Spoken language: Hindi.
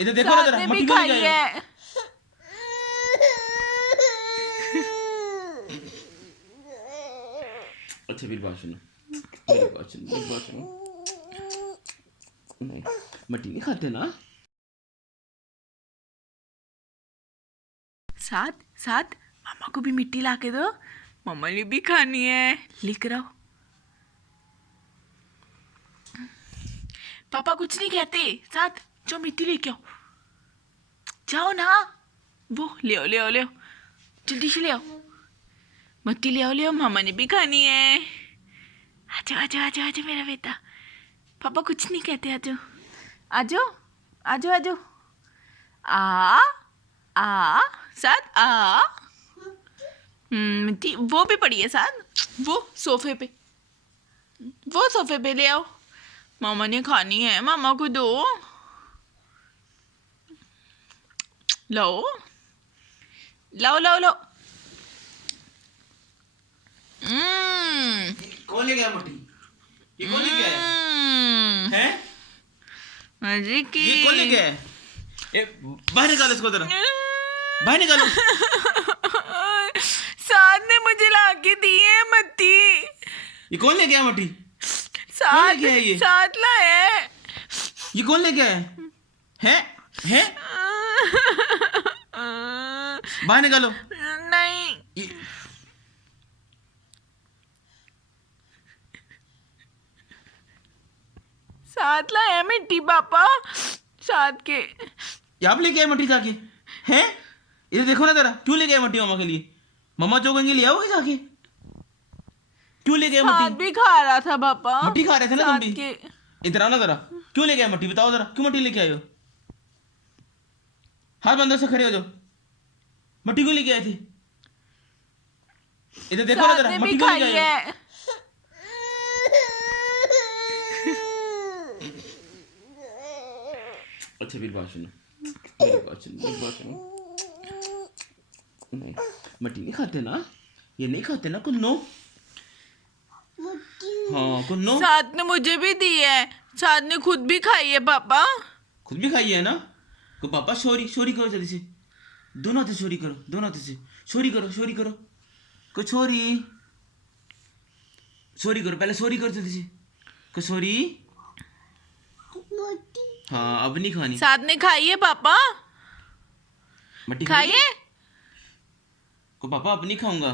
इधर देखो ना जरा, मट्टी क्यों लेके आए हो? अच्छा फिर बात सुनो, मेरी बात सुनो, मेरी बात सुनो। नहीं, मट्टी नहीं खाते ना। साथ साथ मामा को भी मिट्टी ला के दो, मामा ने भी खानी है। लिख रहा हूँ। पापा कुछ नहीं कहते। साथ जो मिट्टी लेके आओ, जाओ ना। वो ले आओ, ले आओ, ले आओ, जल्दी से ले आओ, मिट्टी ले आओ, ले आओ, मामा ने भी खानी है। आजो आजो आजो आजो मेरा बेटा, पापा कुछ नहीं कहते। आजो आजो आजो आजो। आ साथ आ। मिट्टी वो भी पड़ी है साथ, वो सोफे पे, वो सोफे पे ले आओ, मामा ने खानी है, मामा को दो। लाओ लाओ लाओ लाओ। कौन ले गया मट्टी? ये कौन ले गया है? मजे की। ये कौन ले गया है? ए, बाहर निकालो इसको जरा, बाहर निकालो। साथ ने मुझे लाके दी है मट्टी। ये कौन ले गया मट्टी? साथ गया है ये? साथ लाया है। ये कौन ले गया है? हैं? बाहर निकालो। नहीं, साथ लाया मिट्टी पापा, साथ के। ये आप लेके आए मट्टी जाके? हैं? इधर देखो ना जरा, क्यों लेके आए मट्टी मामा के लिए? मामा जो कहेंगे ले आओगे जाके। क्यों लेके आए साथ मट्टी? भी खा रहा था पापा, मट्टी खा रहे थे ना तुम साथ भी? के। इधर आओ ना जरा, क्यों लेके आए मट्टी? बताओ जरा, क्यों मट्टी लेके आए हो? हाथ बंदर से खड़े हो जाओ, मट्टी क्यों लेके आए थे? इधर देखो ना साथ जरा, ने मट्टी भी क्यों खाई लेके आए हो? है। अच्छा फिर बात सुनो, मेरी बात सुनो, मेरी बात सुनो। नहीं, मट्टी नहीं खाते ना, ये नहीं खाते ना कुन्नो। हाँ कुन्नो, साथ ने मुझे भी दी है, साथ ने खुद भी खाई है पापा। खुद भी खाई है ना। को पापा सॉरी सॉरी करो जल्दी से, दोनों हाथ से सॉरी करो, दोनों हाथ से सॉरी करो, सॉरी करो, को सॉरी सॉरी करो, पहले सॉरी करो जल्दी से, को सॉरी। हाँ अब नहीं खानी। साथ ने खाई है पापा, मट्टी खाई है। को पापा अब नहीं खाऊंगा।